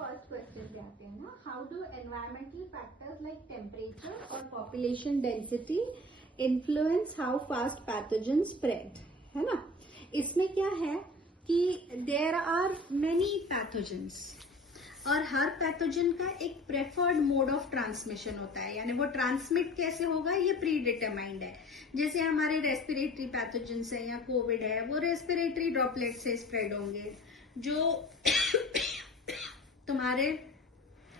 First question पे आते हैं ना, how do environmental factors like temperature और population density influence how fast pathogen spread, है ना। इसमें क्या है कि देयर आर मेनी पैथोजेंस और हर पैथोजन का एक प्रेफर्ड मोड ऑफ ट्रांसमिशन होता है, यानी वो ट्रांसमिट कैसे होगा ये प्री डिटरमाइंड है। जैसे हमारे रेस्पिरेटरी पैथोजेंस है या कोविड है, वो रेस्पिरेटरी ड्रॉपलेट से स्प्रेड होंगे। जो तुम्हारे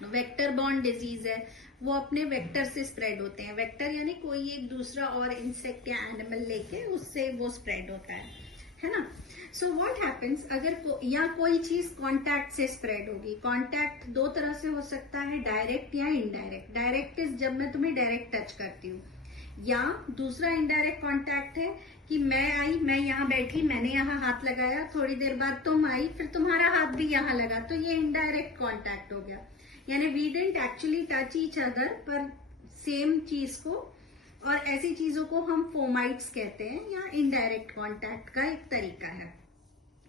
वेक्टर बॉर्न डिजीज है वो अपने वेक्टर से स्प्रेड होते हैं। वेक्टर यानी कोई एक दूसरा और इंसेक्ट या एनिमल लेके उससे वो स्प्रेड होता है ना। सो व्हाट हैपेंस अगर या कोई चीज कांटेक्ट से स्प्रेड होगी। कांटेक्ट दो तरह से हो सकता है, डायरेक्ट या इनडायरेक्ट। डायरेक्ट इज जब मैं तुम्हें डायरेक्ट टच करती हूँ, या दूसरा इनडायरेक्ट कांटेक्ट है कि मैं आई, मैं यहाँ बैठी, मैंने यहाँ हाथ लगाया, थोड़ी देर बाद तुम आई, फिर तुम्हारा हाथ भी यहाँ लगा, तो ये इनडायरेक्ट कांटेक्ट हो गया। यानी we didn't actually touch each other, पर सेम चीज को, और ऐसी चीजों को हम फोमाइट्स कहते हैं या इनडायरेक्ट कांटेक्ट का एक तरीका है।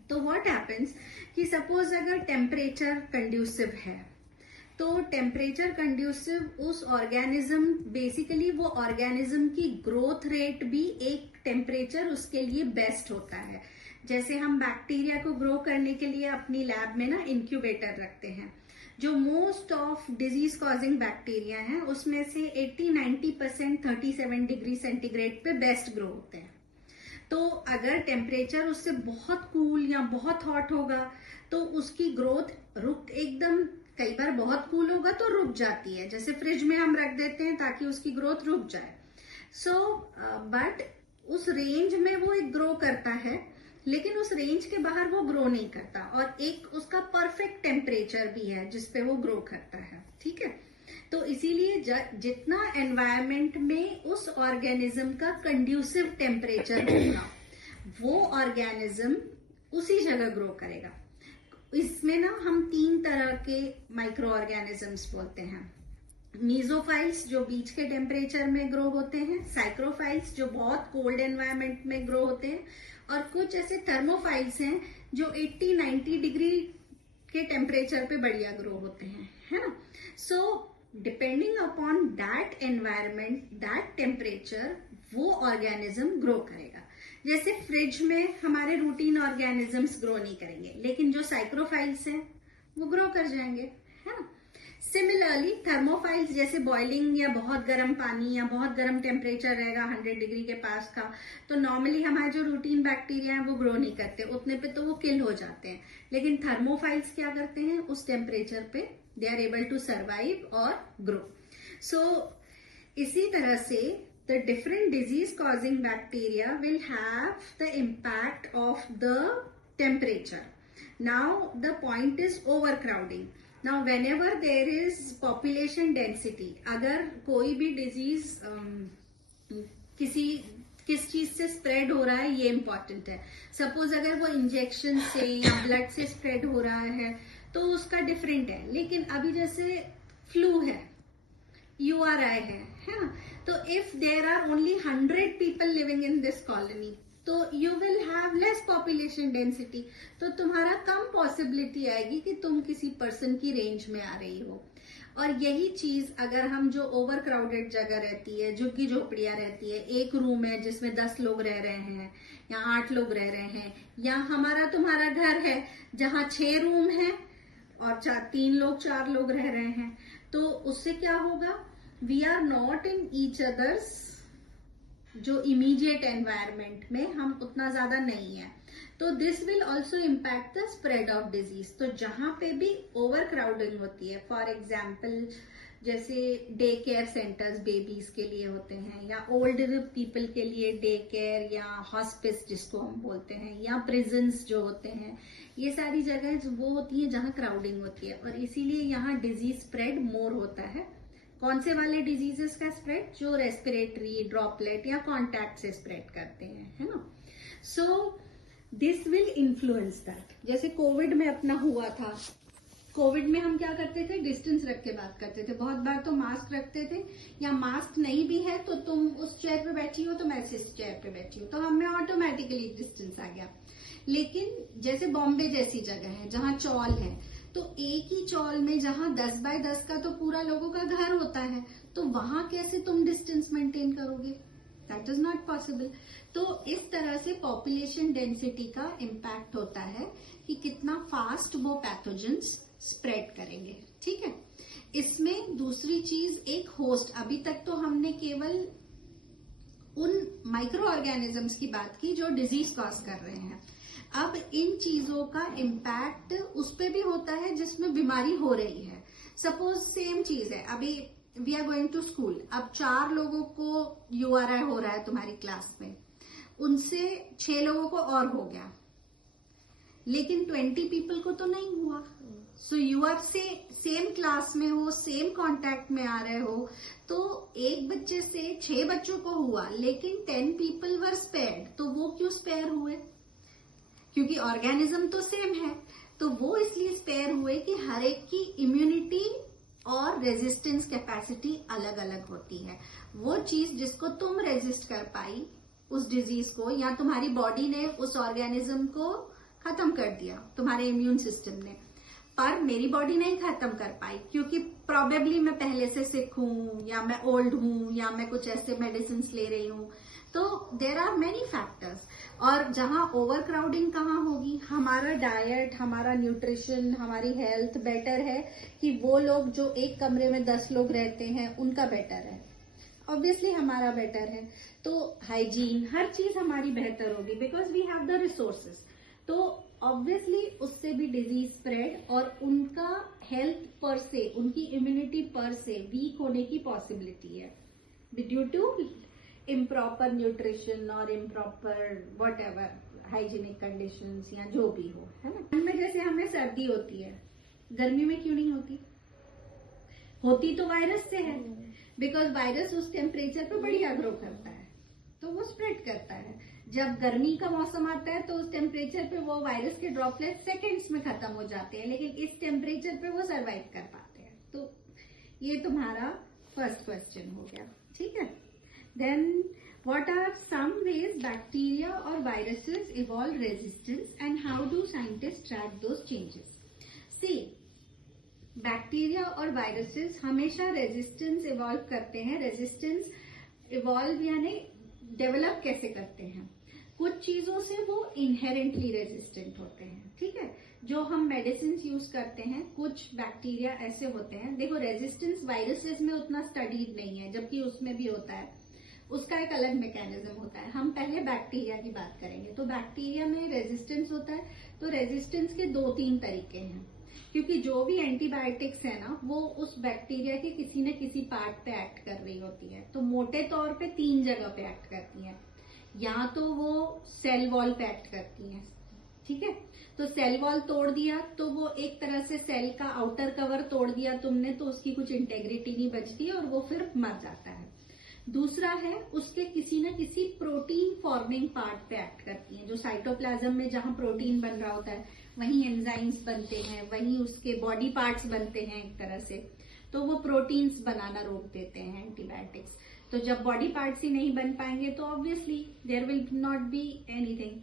तो व्हाट हैपेंस कि सपोज अगर टेम्परेचर कंड्यूसिव है, तो टेम्परेचर कंड्यूसिव उस ऑर्गेनिज्म, बेसिकली वो ऑर्गेनिज्म की ग्रोथ रेट भी एक टेम्परेचर उसके लिए बेस्ट होता है। जैसे हम बैक्टीरिया को ग्रो करने के लिए अपनी लैब में ना इंक्यूबेटर रखते हैं। जो most of disease causing bacteria हैं उसमें से 80-90% 37 डिग्री सेंटीग्रेड पे बेस्ट ग्रो होते हैं। तो अगर टेम्परेचर उससे बहुत कूल या बहुत हॉट होगा तो उसकी ग्रोथ एकदम, कई बार बहुत कूल होगा तो रुक जाती है, जैसे फ्रिज में हम रख देते हैं ताकि उसकी ग्रोथ रुक जाए। बट उस रेंज में वो एक ग्रो करता है, लेकिन उस रेंज के बाहर वो ग्रो नहीं करता, और एक उसका परफेक्ट टेम्परेचर भी है जिसपे वो ग्रो करता है, ठीक है। तो इसीलिए जितना एनवायरमेंट में उस ऑर्गेनिज्म का कंड्यूसिव टेम्परेचर होगा वो ऑर्गेनिज्म उसी जगह ग्रो करेगा। इसमें ना हम 3 तरह के माइक्रो ऑर्गेनिजम्स बोलते हैं। मीजोफाइल्स जो बीच के टेम्परेचर में ग्रो होते हैं, साइक्रोफाइल्स जो बहुत कोल्ड एनवायरनमेंट में ग्रो होते हैं, और कुछ ऐसे थर्मोफाइल्स हैं जो 80-90 डिग्री के टेम्परेचर पे बढ़िया ग्रो होते हैं, है ना। So depending upon that environment, that temperature, वो ऑर्गेनिज्म ग्रो करेगा। जैसे फ्रिज में हमारे रूटीन ऑर्गेनिजम्स ग्रो नहीं करेंगे, लेकिन जो साइक्रोफाइल्स हैं वो ग्रो कर जाएंगे, है ना। सिमिलरली थर्मोफाइल्स, जैसे बॉइलिंग या बहुत गर्म पानी या बहुत गर्म टेम्परेचर रहेगा 100 डिग्री के पास का, तो नॉर्मली हमारे जो रूटीन बैक्टीरिया हैं वो ग्रो नहीं करते उतने पे, तो वो किल हो जाते हैं। लेकिन थर्मोफाइल्स क्या करते हैं, उस टेम्परेचर पे they are able to survive और ग्रो। सो इसी तरह से the different disease causing bacteria will have the impact of the temperature. Now the point is overcrowding. Now whenever there is population density, अगर कोई भी disease किस चीज से स्प्रेड हो रहा है ये इंपॉर्टेंट है। सपोज अगर वो इंजेक्शन से या ब्लड से स्प्रेड हो रहा है तो उसका डिफरेंट है, लेकिन अभी जैसे फ्लू है, URI है ना, तो if there are only 100 people living in this colony, तो you will have less population density, तो तुम्हारा कम पॉसिबिलिटी आएगी कि तुम किसी पर्सन की रेंज में आ रही हो। और यही चीज अगर हम जो ओवर क्राउडेड जगह रहती है, झुग्गी झोपड़ियां रहती है, एक रूम है जिसमें 10 लोग रह रहे हैं या 8 लोग रह रहे हैं, या हमारा तुम्हारा घर है जहां 6 रूम है और 3 लोग 4 लोग रह रहे हैं, तो उससे क्या होगा, we are not in each others, जो इमीडिएट एनवायरमेंट में हम उतना ज्यादा नहीं है, तो this will also impact the spread of disease. तो जहां पे भी ओवर क्राउडिंग होती है, फॉर एग्जाम्पल जैसे डे केयर सेंटर्स बेबीज के लिए होते हैं, या ओल्ड पीपल के लिए डे केयर या हॉस्पिस जिसको हम बोलते हैं, या प्रिजन्स जो होते हैं, ये सारी जगह वो होती है जहां क्राउडिंग होती है, और इसीलिए यहाँ डिजीज स्प्रेड मोर होता है। कौन से वाले डिजीजेस का स्प्रेड, जो रेस्पिरेटरी ड्रॉपलेट या कॉन्टैक्ट से स्प्रेड करते हैं, है ना। So this will influence that. जैसे कोविड में अपना हुआ था, कोविड में हम क्या करते थे, डिस्टेंस रख के बात करते थे, बहुत बार तो मास्क रखते थे, या मास्क नहीं भी है तो तुम उस चेयर पे बैठी हो तो मैं इस चेयर पे बैठी हूँ, तो हमें ऑटोमेटिकली डिस्टेंस आ गया। लेकिन जैसे बॉम्बे जैसी जगह है जहाँ चौल है, तो एक ही चौल में जहां 10 बाय 10 का तो पूरा लोगों का घर होता है, तो वहां कैसे तुम डिस्टेंस मेंटेन करोगे? That is not possible. तो इस तरह से पॉपुलेशन डेंसिटी का इम्पैक्ट होता है कि कितना फास्ट वो पैथोजेंस स्प्रेड करेंगे। ठीक है, इसमें दूसरी चीज एक होस्ट, अभी तक तो हमने केवल उन माइक्रो ऑर्गेनिजम्स की बात की जो डिजीज कॉज कर रहे हैं। अब इन चीजों का इम्पैक्ट उस पे भी होता है जिसमें बीमारी हो रही है। सपोज सेम चीज है, अभी we are going to school, अब 4 लोगों को URI हो रहा है तुम्हारी क्लास में, उनसे 6 लोगों को और हो गया, लेकिन 20 पीपल को तो नहीं हुआ। सो यू आर से सेम क्लास में हो, सेम कांटेक्ट में आ रहे हो, तो एक बच्चे से 6 बच्चों को हुआ लेकिन 10 पीपल वर स्पेयर्ड। तो वो क्यों स्पेयर हुए? क्योंकि ऑर्गेनिज्म तो सेम है, तो वो इसलिए स्पेयर हुए कि हर एक की इम्यूनिटी और रेजिस्टेंस कैपेसिटी अलग अलग होती है। वो चीज जिसको तुम रेजिस्ट कर पाई उस डिजीज को, या तुम्हारी बॉडी ने उस ऑर्गेनिज्म को खत्म कर दिया, तुम्हारे इम्यून सिस्टम ने, पर मेरी बॉडी नहीं खत्म कर पाई क्योंकि प्रोबेबली मैं पहले से सिक हूं, या मैं ओल्ड हूं, या मैं कुछ ऐसे मेडिसिन ले रही हूं। तो देर आर मेनी फैक्टर्स। और जहां ओवर क्राउडिंग कहाँ होगी? हमारा डाइट, हमारा न्यूट्रिशन, हमारी हेल्थ बेटर है कि वो लोग जो एक कमरे में 10 लोग रहते हैं उनका बेटर है, ऑब्वियसली हमारा बेटर है। तो हाइजीन, हर चीज हमारी बेहतर होगी because we have the resources. तो ऑब्वियसली उससे भी डिजीज स्प्रेड और उनका हेल्थ पर से, उनकी इम्यूनिटी पर से वीक होने की पॉसिबिलिटी है ड्यू टू इम्प्रॉपर न्यूट्रिशन और improper what ever hygienic conditions या जो भी हो, है ना। ठंड में जैसे हमें सर्दी होती है, गर्मी में क्यों नहीं होती? होती तो वायरस से है, बिकॉज वायरस उस टेम्परेचर पे बढ़िया ग्रो करता है तो वो स्प्रेड करता है। जब गर्मी का मौसम आता है तो उस टेम्परेचर पे वो वायरस के ड्रॉपलेट सेकेंड्स में खत्म हो जाते हैं, लेकिन इस टेम्परेचर पे वो सरवाइव कर पाते हैं। तो ये तुम्हारा फर्स्ट क्वेश्चन हो गया। ठीक है, then what are some ways bacteria और viruses evolve resistance and how do scientist track those changes? See, bacteria और वायरसेस हमेशा रेजिस्टेंस इवॉल्व करते हैं। रेजिस्टेंस इवॉल्व यानी डेवलप कैसे करते हैं? कुछ चीजों से वो इनहेरेंटली रेजिस्टेंट होते हैं। ठीक है, जो हम मेडिसिन यूज करते हैं, कुछ बैक्टीरिया ऐसे होते हैं, देखो रेजिस्टेंस वायरसेस में उतना स्टडीड नहीं है, जबकि उसमें भी होता है, उसका एक अलग मैकेनिज्म होता है। हम पहले बैक्टीरिया की बात करेंगे। तो बैक्टीरिया में रेजिस्टेंस होता है, तो रेजिस्टेंस के 2-3 तरीके हैं, क्योंकि जो भी एंटीबायोटिक्स है ना, वो उस बैक्टीरिया के किसी न किसी पार्ट पे एक्ट कर रही होती है। तो मोटे तौर पे 3 जगह पे एक्ट करती है। या तो वो सेल वॉल पे एक्ट करती है, ठीक है, तो सेल वॉल तोड़ दिया तो वो एक तरह से सेल का आउटर कवर तोड़ दिया तुमने, तो उसकी कुछ इंटेग्रिटी नहीं बचती और वो फिर मर जाता है। दूसरा है उसके किसी न किसी प्रोटीन फॉर्मिंग पार्ट पे एक्ट करती है, जो साइटोप्लाज्म में जहां प्रोटीन बन रहा होता है वहीं एंजाइम्स बनते हैं, वहीं उसके बॉडी पार्ट्स बनते हैं एक तरह से, तो वो प्रोटीन्स बनाना रोक देते हैं एंटीबायोटिक्स। तो जब बॉडी पार्ट्स ही नहीं बन पाएंगे तो obviously there will not be anything.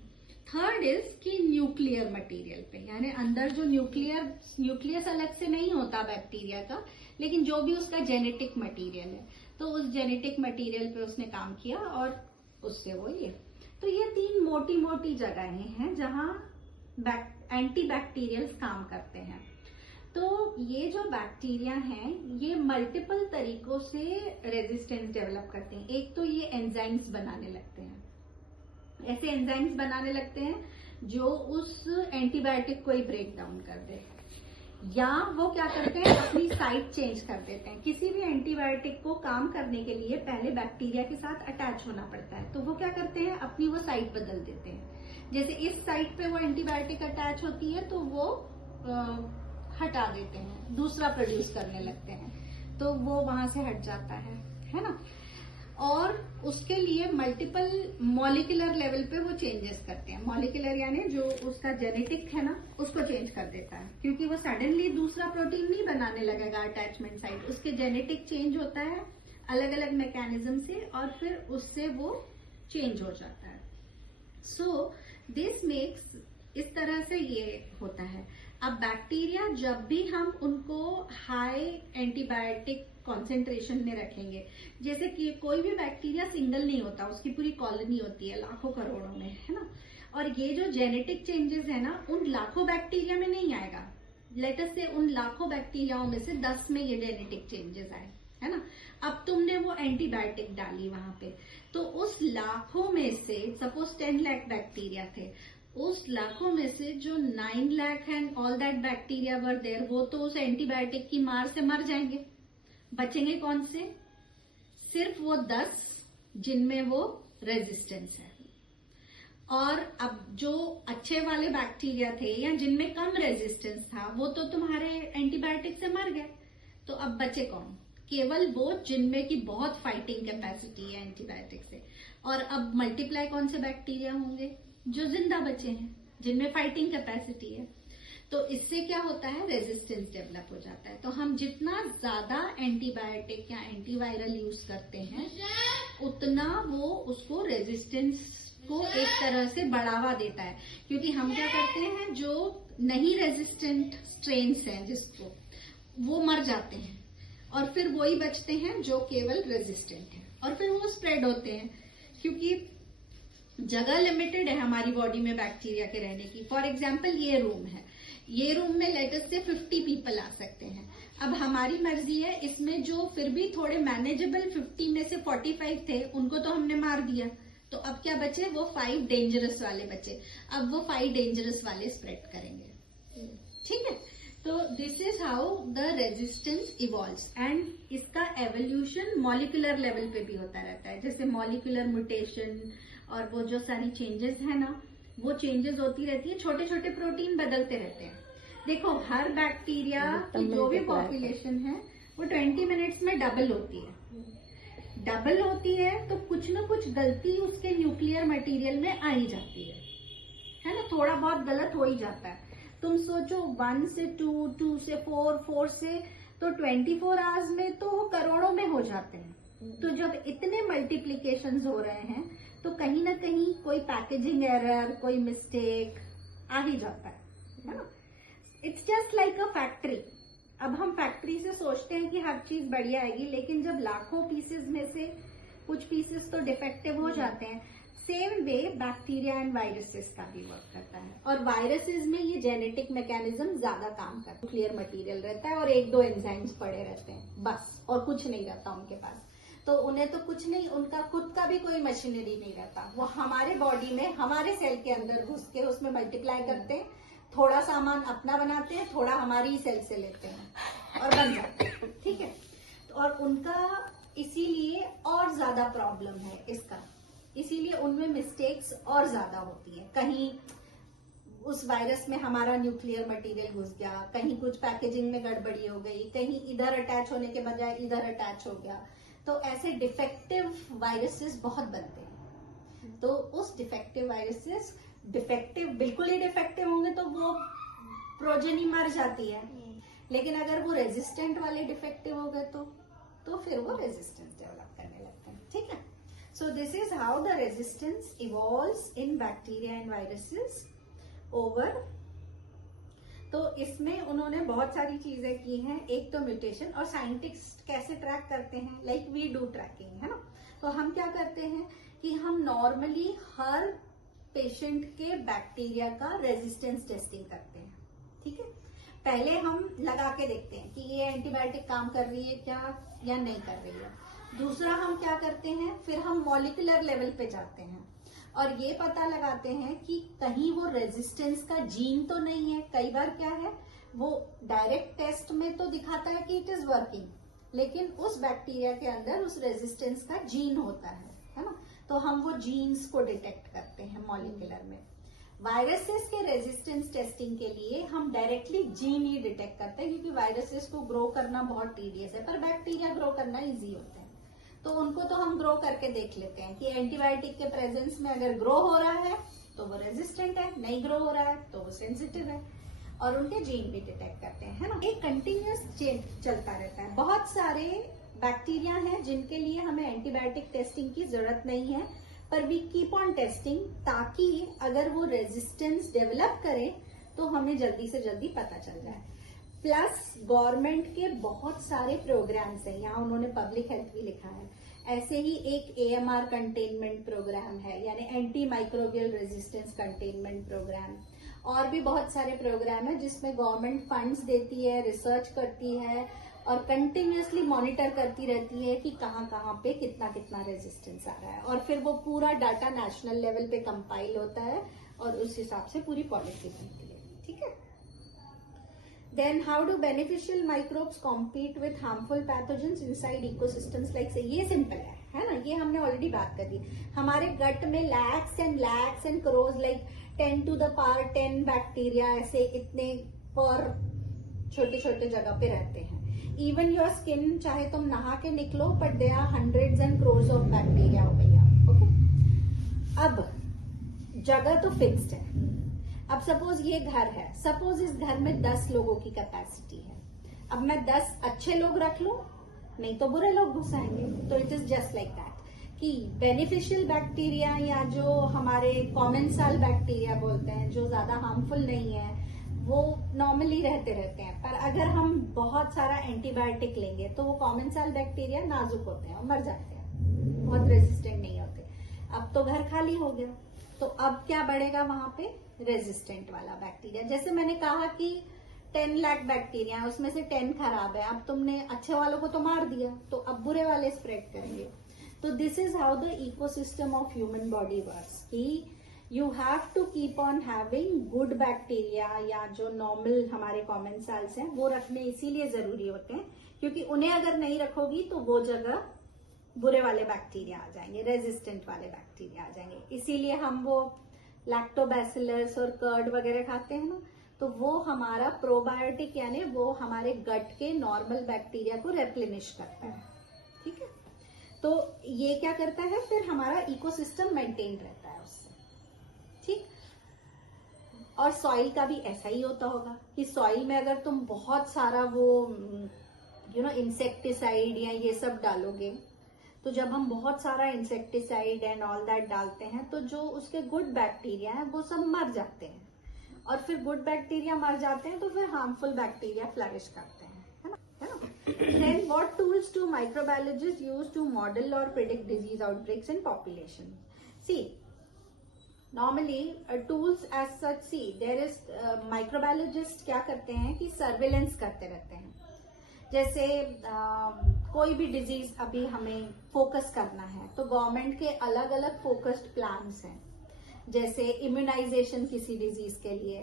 Third is कि न्यूक्लियर मटेरियल पे, यानी अंदर जो न्यूक्लियस अलग से नहीं होता बैक्टीरिया का, लेकिन जो भी उसका जेनेटिक मटेरियल है, तो उस जेनेटिक मटेरियल पे उसने काम किया और उससे वो ये। तो ये 3 मोटी मोटी जगहें हैं जहां एंटीबैक्टीरियल्स काम करते हैं। तो ये जो बैक्टीरिया हैं ये मल्टीपल तरीकों से रेजिस्टेंस डेवलप करते हैं। एक तो ये एंजाइम्स बनाने लगते हैं, ऐसे एंजाइम्स बनाने लगते हैं जो उस एंटीबायोटिक को ही ब्रेक डाउन कर दे, या वो क्या करते हैं अपनी साइट चेंज कर देते हैं। किसी भी एंटीबायोटिक को काम करने के लिए पहले बैक्टीरिया के साथ अटैच होना पड़ता है, तो वो क्या करते हैं अपनी वो साइट बदल देते हैं। जैसे इस साइट पे वो एंटीबायोटिक अटैच होती है तो वो हटा देते हैं, दूसरा प्रोड्यूस करने लगते हैं, तो वो वहां से हट जाता है ना। और उसके लिए मल्टीपल मॉलिक्यूलर लेवल पे वो चेंजेस करते हैं। मॉलिक्यूलर यानी जो उसका जेनेटिक है ना, उसको चेंज कर देता है, क्योंकि वो सडनली दूसरा प्रोटीन नहीं बनाने लगेगा अटैचमेंट साइट, उसके जेनेटिक चेंज होता है अलग अलग मैकेनिज्म से, और फिर उससे वो चेंज हो जाता है। सो दिस मेक्स, इस तरह से ये होता है। अब बैक्टीरिया जब भी हम उनको हाई एंटीबायोटिक कॉन्सेंट्रेशन में रखेंगे, जैसे कि कोई भी बैक्टीरिया सिंगल नहीं होता, उसकी पूरी कॉलोनी होती है लाखों करोड़ों में, है ना। और ये जो जेनेटिक चेंजेस है ना, उन लाखों बैक्टीरिया में नहीं आएगा। लेटेस्ट से उन लाखों बैक्टीरियाओं में से 10 में ये जेनेटिक चेंजेस आए, है ना। अब तुमने वो एंटीबायोटिक डाली वहां पे, तो उस लाखों में से सपोज 10 लाख बैक्टीरिया थे, उस लाखों में से जो 9 lakh and all that bacteria were there, वो तो उस एंटीबायोटिक की मार से मर जाएंगे। बचेंगे कौन से? सिर्फ वो 10 जिनमें वो रेजिस्टेंस है। और अब जो अच्छे वाले बैक्टीरिया थे या जिनमें कम रेजिस्टेंस था, वो तो तुम्हारे एंटीबायोटिक से मर गए। तो अब बचे कौन? केवल वो जिनमें की बहुत फाइटिंग कैपेसिटी है एंटीबायोटिक से। और अब मल्टीप्लाई कौन से बैक्टीरिया होंगे? जो जिंदा बचे हैं, जिनमें फाइटिंग कैपेसिटी है। तो इससे क्या होता है? रेजिस्टेंस डेवलप हो जाता है। तो हम जितना ज्यादा एंटीबायोटिक या एंटीवायरल यूज करते हैं, उतना वो उसको रेजिस्टेंस को एक तरह से बढ़ावा देता है। क्योंकि हम क्या करते हैं, जो नहीं रेजिस्टेंट स्ट्रेन्स हैं जिसको, वो मर जाते हैं और फिर वही बचते हैं जो केवल रेजिस्टेंट है, और फिर वो स्प्रेड होते हैं। क्योंकि जगह लिमिटेड है हमारी बॉडी में बैक्टीरिया के रहने की। फॉर एग्जाम्पल ये रूम है, ये रूम में लेटेस्ट से 50 पीपल आ सकते हैं। अब हमारी मर्जी है, इसमें जो फिर भी थोड़े मैनेजेबल 50 में से 45 थे, उनको तो हमने मार दिया। तो अब क्या बचे? वो 5 डेंजरस वाले बचे। अब वो 5 डेंजरस वाले स्प्रेड करेंगे, ठीक है। तो this is how the resistance evolves. And इसका एवोल्यूशन मॉलिक्यूलर लेवल पे भी होता रहता है, जैसे मॉलिक्यूलर म्यूटेशन और वो जो सारी चेंजेस है ना, वो चेंजेस होती रहती है। छोटे छोटे प्रोटीन बदलते रहते हैं। देखो, हर बैक्टीरिया की जो भी पॉपुलेशन है वो 20 मिनट्स में डबल होती है। डबल होती है तो कुछ ना कुछ गलती उसके न्यूक्लियर मटेरियल में आ ही जाती है ना। थोड़ा बहुत गलत हो ही जाता है। तुम सोचो 1 से 2, 2 से 4, 4 से तो 24 आवर्स में तो वो करोड़ों में हो जाते हैं। तो जब इतने मल्टीप्लीकेशंस हो रहे हैं, तो कहीं ना कहीं कोई पैकेजिंग एरर, कोई मिस्टेक आ ही जाता है ना। It's just like a factory. अब हम फैक्ट्री से सोचते हैं कि हर चीज बढ़िया आएगी, लेकिन जब लाखों पीसेस में से कुछ पीसेस तो डिफेक्टिव हो जाते हैं, same way bacteria and viruses का भी वर्क करता है। और वायरसेस में ये जेनेटिक मैकेनिज्म ज्यादा काम करता है। न्यूक्लियर मटेरियल रहता है और 1-2 एंजाइम्स पड़े रहते हैं बस, और कुछ नहीं रहता उनके पास। तो उन्हें तो कुछ नहीं, उनका खुद का भी कोई मशीनरी नहीं रहता। वो हमारे बॉडी में, हमारे सेल के अंदर घुस के उसमें मल्टीप्लाई करते हैं, थोड़ा सामान अपना बनाते हैं, थोड़ा हमारी सेल से लेते हैं और बन जाते हैं, ठीक है। और उनका इसीलिए और ज्यादा प्रॉब्लम है इसका, इसीलिए उनमें मिस्टेक्स और ज्यादा होती है। कहीं उस वायरस में हमारा न्यूक्लियर मटेरियल घुस गया, कहीं कुछ पैकेजिंग में गड़बड़ी हो गई, कहीं इधर अटैच होने के बजाय इधर अटैच हो गया। तो ऐसे डिफेक्टिव वायरसेस बहुत बनते हैं। तो उस डिफेक्टिव वायरसेस, डिफेक्टिव बिल्कुल ही डिफेक्टिव होंगे तो वो प्रोजेनी मर जाती है। लेकिन अगर वो रेजिस्टेंट वाले डिफेक्टिव हो गए तो फिर वो रेजिस्टेंस डेवलप करने लगते हैं, ठीक है। So this is how the resistance evolves in bacteria and viruses over. तो इसमें उन्होंने बहुत सारी चीजें की हैं। एक तो म्यूटेशन, और साइंटिस्ट कैसे ट्रैक करते हैं, लाइक वी डू ट्रैकिंग, है ना। तो हम क्या करते हैं कि हम नॉर्मली हर पेशेंट के बैक्टीरिया का रेजिस्टेंस टेस्टिंग करते हैं, ठीक है। पहले हम लगा के देखते हैं कि ये एंटीबायोटिक काम कर रही है क्या या नहीं कर रही है। दूसरा हम क्या करते हैं, फिर हम मॉलिक्यूलर लेवल पे जाते हैं और ये पता लगाते हैं कि कहीं वो रेजिस्टेंस का जीन तो नहीं है। कई बार क्या है, वो डायरेक्ट टेस्ट में तो दिखाता है कि इट इज वर्किंग, लेकिन उस बैक्टीरिया के अंदर उस रेजिस्टेंस का जीन होता है ना। तो हम वो जीन्स को डिटेक्ट करते हैं मॉलिक्यूलर में। वायरसेस के रेजिस्टेंस टेस्टिंग के लिए हम डायरेक्टली जीन ही डिटेक्ट करते हैं, क्योंकि वायरसेस को ग्रो करना बहुत टीडियस है, पर बैक्टीरिया ग्रो करना इजी होता है। तो उनको तो हम ग्रो करके देख लेते हैं कि एंटीबायोटिक के प्रेजेंस में अगर ग्रो हो रहा है तो वो रेजिस्टेंट है, नहीं ग्रो हो रहा है तो वो सेंसिटिव है, और उनके जीन भी डिटेक्ट करते हैं, है ना। एक कंटिन्यूअस चेंज चलता रहता है। बहुत सारे बैक्टीरिया हैं जिनके लिए हमें एंटीबायोटिक टेस्टिंग की जरूरत नहीं है, पर वी कीप ऑन टेस्टिंग, ताकि अगर वो रेजिस्टेंस डेवलप करे तो हमें जल्दी से जल्दी पता चल जाए। प्लस गवर्नमेंट के बहुत सारे प्रोग्राम्स हैं, यहाँ उन्होंने पब्लिक हेल्थ भी लिखा है। ऐसे ही एक AMR कंटेनमेंट प्रोग्राम है, यानी antimicrobial resistance containment programme. और भी बहुत सारे प्रोग्राम है जिसमें गवर्नमेंट फंड्स देती है, रिसर्च करती है और कंटिन्यूअसली मॉनिटर करती रहती है कि कहाँ कहाँ पे कितना कितना रेजिस्टेंस आ रहा है, और फिर वो पूरा डाटा नेशनल लेवल पे कंपाइल होता है और उस हिसाब से पूरी पॉलिसी बनती है। ठीक है। Then how do beneficial microbes compete with harmful pathogens inside ecosystems like say, ये सिंपल है ना, ये हमने ऑलरेडी बात कर दी। हमारे गट में lakhs and crores like 10 to the power 10 bacteria ऐसे इतने पर छोटे छोटे जगह पे रहते हैं। इवन योर स्किन, चाहे तुम नहा के निकलो, but they are hundreds and crores of bacteria हो गया। ओके, अब जगह तो फिक्स्ड है। अब सपोज ये घर है, सपोज इस घर में 10 लोगों की कैपेसिटी है। अब मैं 10 अच्छे लोग रख लूं, नहीं तो बुरे लोग घुस आएंगे। तो it is just like that कि बेनिफिशियल बैक्टीरिया या जो हमारे कॉमेंसाल बैक्टीरिया बोलते हैं, जो ज्यादा हार्मफुल नहीं है, वो नॉर्मली रहते हैं। पर अगर हम बहुत सारा एंटीबायोटिक लेंगे तो वो कॉमेंसाल बैक्टीरिया नाजुक होते हैं और मर जाते हैं, बहुत रेजिस्टेंट नहीं होते। अब तो घर खाली हो गया, तो अब क्या बढ़ेगा वहां पे? रेजिस्टेंट वाला बैक्टीरिया। जैसे मैंने कहा कि 10 लाख बैक्टीरिया, उसमें से 10 खराब है। अब तुमने अच्छे वालों को तो मार दिया, तो अब बुरे वाले स्प्रेड करेंगे। तो this is how the ecosystem of human body works कि you have to keep on having good bacteria, या जो नॉर्मल हमारे कॉमन सेल्स हैं वो रखने इसीलिए जरूरी होते हैं क्योंकि उन्हें अगर नहीं रखोगी तो वो जगह बुरे वाले बैक्टीरिया आ जाएंगे, रेजिस्टेंट वाले बैक्टीरिया आ जाएंगे। इसीलिए हम वो लैक्टोबैसिलस और कर्ड वगैरह खाते हैं ना, तो वो हमारा प्रोबायोटिक यानी वो हमारे गट के नॉर्मल बैक्टीरिया को रेप्लेनिश करता है। ठीक है, तो ये क्या करता है, फिर हमारा इकोसिस्टम मेंटेन रहता है उससे। ठीक, और सॉइल का भी ऐसा ही होता होगा कि सॉइल में अगर तुम बहुत सारा वो इंसेक्टिसाइड या ये सब डालोगे, तो जब हम बहुत सारा इंसेक्टिसाइड एंड ऑल दैट डालते हैं तो जो उसके गुड बैक्टीरिया हैं वो सब मर जाते हैं, और फिर गुड बैक्टीरिया मर जाते हैं तो फिर हार्मफुल बैक्टीरिया फ्लरिश करते हैं, है ना। Then what tools do microbiologists use to model or predict disease outbreaks in population? See, normally tools as such, see there is microbiologists क्या करते हैं कि सर्विलेंस करते रहते हैं। जैसे कोई भी डिजीज अभी हमें फोकस करना है तो गवर्नमेंट के अलग अलग फोकस्ड प्लान्स हैं। जैसे इम्यूनाइजेशन किसी डिजीज के लिए,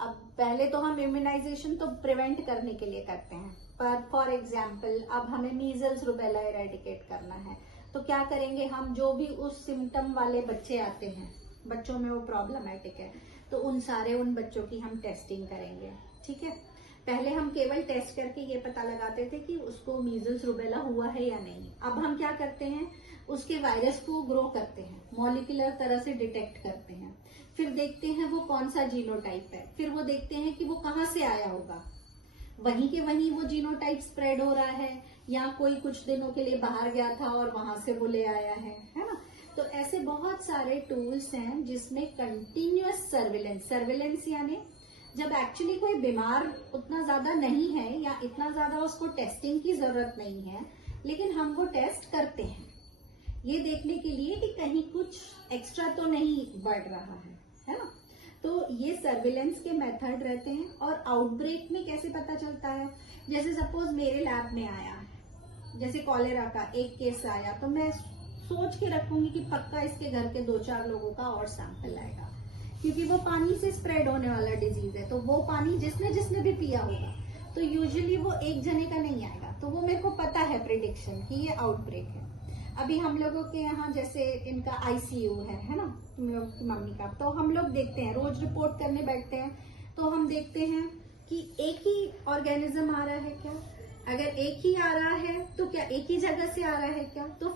अब पहले तो हम इम्यूनाइजेशन तो प्रिवेंट करने के लिए करते हैं, पर फॉर एग्जाम्पल अब हमें मीजल्स रूबेला इरेडिकेट करना है तो क्या करेंगे हम, जो भी उस सिम्टम वाले बच्चे आते हैं, बच्चों में वो प्रॉब्लमेटिक है, तो उन बच्चों की हम टेस्टिंग करेंगे। ठीक है, पहले हम केवल टेस्ट करके ये पता लगाते थे कि उसको मीजल्स रूबेला हुआ है या नहीं। अब हम क्या करते हैं, उसके वायरस को ग्रो करते हैं, मॉलिक्यूलर तरह से डिटेक्ट करते हैं, फिर देखते हैं वो कौन सा जीनोटाइप है, फिर वो देखते हैं कि वो कहाँ से आया होगा, वहीं के वहीं वो जीनोटाइप स्प्रेड हो रहा है या कोई कुछ दिनों के लिए बाहर गया था और वहां से वो ले आया है ना। तो ऐसे बहुत सारे टूल्स हैं जिसमें कंटिन्यूअस सर्विलेंस यानी जब एक्चुअली कोई बीमार उतना ज्यादा नहीं है या इतना ज्यादा उसको टेस्टिंग की जरूरत नहीं है, लेकिन हम वो टेस्ट करते हैं ये देखने के लिए कि कहीं कुछ एक्स्ट्रा तो नहीं बढ़ रहा है ना। तो ये सर्विलेंस के मेथड रहते हैं। और आउटब्रेक में कैसे पता चलता है, जैसे सपोज मेरे लैब में आया, जैसे कॉलेरा का एक केस आया, तो मैं सोच के रखूंगी कि पक्का इसके घर के 2-4 लोगों का और सैंपल आएगा, क्योंकि वो पानी से स्प्रेड होने वाला डिजीज है। तो वो पानी जिसने भी पिया होगा तो यूजुअली वो एक जने का नहीं आएगा, तो वो मेरे को पता है प्रिडिक्शन कि ये आउटब्रेक है। अभी हम लोगों के यहाँ जैसे इनका ICU है ना, मम्मी का, तो हम लोग देखते हैं, रोज रिपोर्ट करने बैठते हैं तो हम देखते हैं कि एक ही ऑर्गेनिज्म आ रहा है क्या, अगर एक ही आ रहा है तो क्या एक ही जगह से आ रहा है क्या, तो